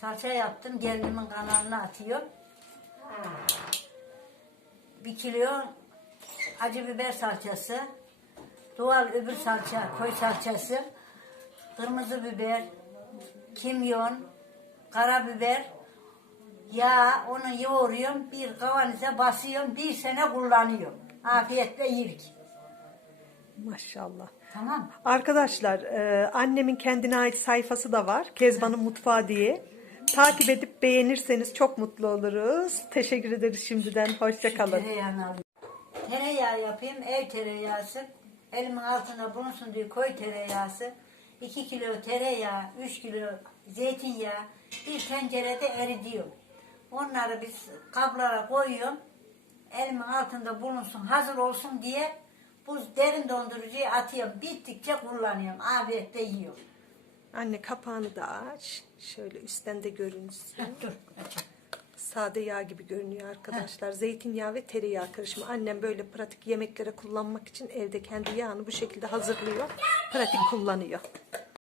Salça yaptım. Gelinimin kanalına atıyorum. Bir kilo acı biber salçası. Doğal öbür salça, koy salçası. Kırmızı biber, kimyon, karabiber, yağ, onu yoğuruyorum. Bir kavanoza basıyorum. Bir sene kullanıyorum. Afiyetle yirik. Maşallah. Tamam? Arkadaşlar e, annemin kendine ait sayfası da var. Kezban'ın mutfağı diye. Takip edip beğenirseniz çok mutlu oluruz. Teşekkür ederiz şimdiden. Hoşça kalın. Tereyağını alayım. Tereyağı yapayım, ev tereyağısı. Elimin altında bulunsun diye koy tereyağısı. 2 kilo tereyağı, 3 kilo zeytinyağı bir tencerede eridiyor. Onları biz kaplara koyuyorum. Elimin altında bulunsun, hazır olsun diye bu derin dondurucuya atıyorum. Bittikçe kullanıyorum. Afiyetle yiyorum. Anne kapağını da aç. Şöyle üstten de görünsün. Heh, Dur, açayım. Sade yağ gibi görünüyor arkadaşlar. Zeytinyağı ve tereyağı karışımı. Annem böyle pratik yemeklere kullanmak için evde kendi yağını bu şekilde hazırlıyor. Pratik kullanıyor.